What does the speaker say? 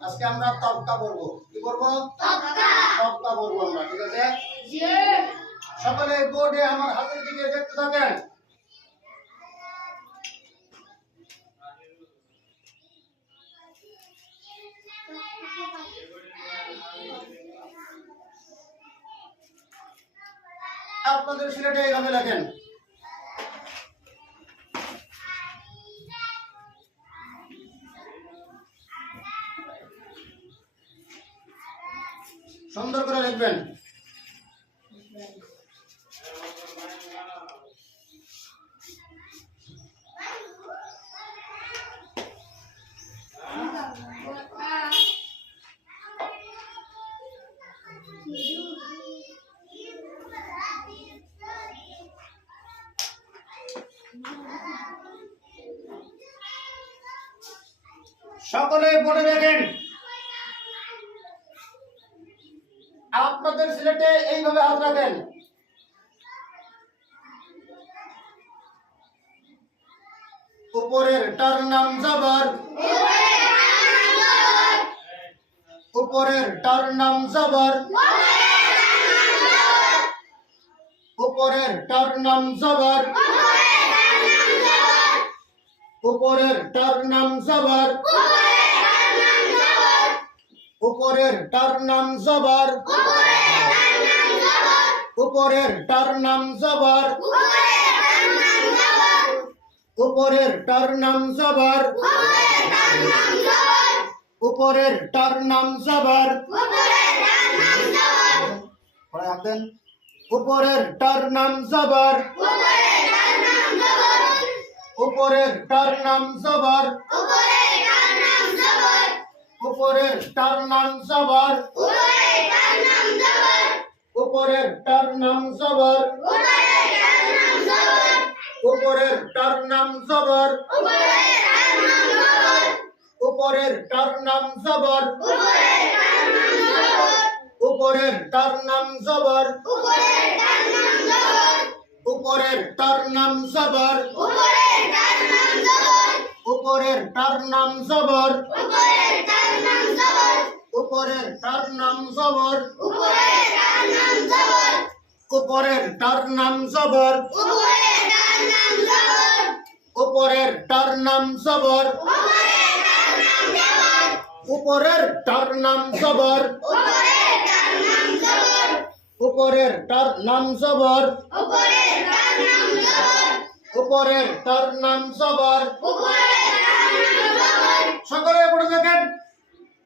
আজকে আমরা তবকা পড়ব। কি পড়ব? তবকা। তবকা পড়ব আমরা, ঠিক আছে? জি। সকলে বোর্ডে আমার হাতের দিকে দেখতে থাকেন। আপনাদের সিলেটে এইভাবে লেখেন। সুন্দর করে লিখবেন। সকলে পড়ে দেখেন। আপনাদের সিলেটে এইভাবে হাত রাখেন। উপরের টার নাম জবর, উপরের টার নাম জবর, উপরের টার নাম জবর, উপরের টার নাম জবর, উপরের টার নাম জবর, উপরের টার নাম জবর, উপরের টার নাম জবর, উপরের টার নাম জবর, পড়ে হাতেন। উপরের টার নাম জবর, উপরের টার নাম জবর, উপরের টার নাম জবর, উপরের টার নাম জবর, উপরের টার নাম জবর, উপরের টার নাম জবর, উপরের টার নাম জবর, উপরের টার নাম জবর, উপরের টার নাম জবর, উপরের টার নাম জবর, উপরের টার নাম জবর, উপরের টার নাম জবর, উপরের টার নাম জবর, উপরের টার নাম জবর, উপরের টার নাম জবর,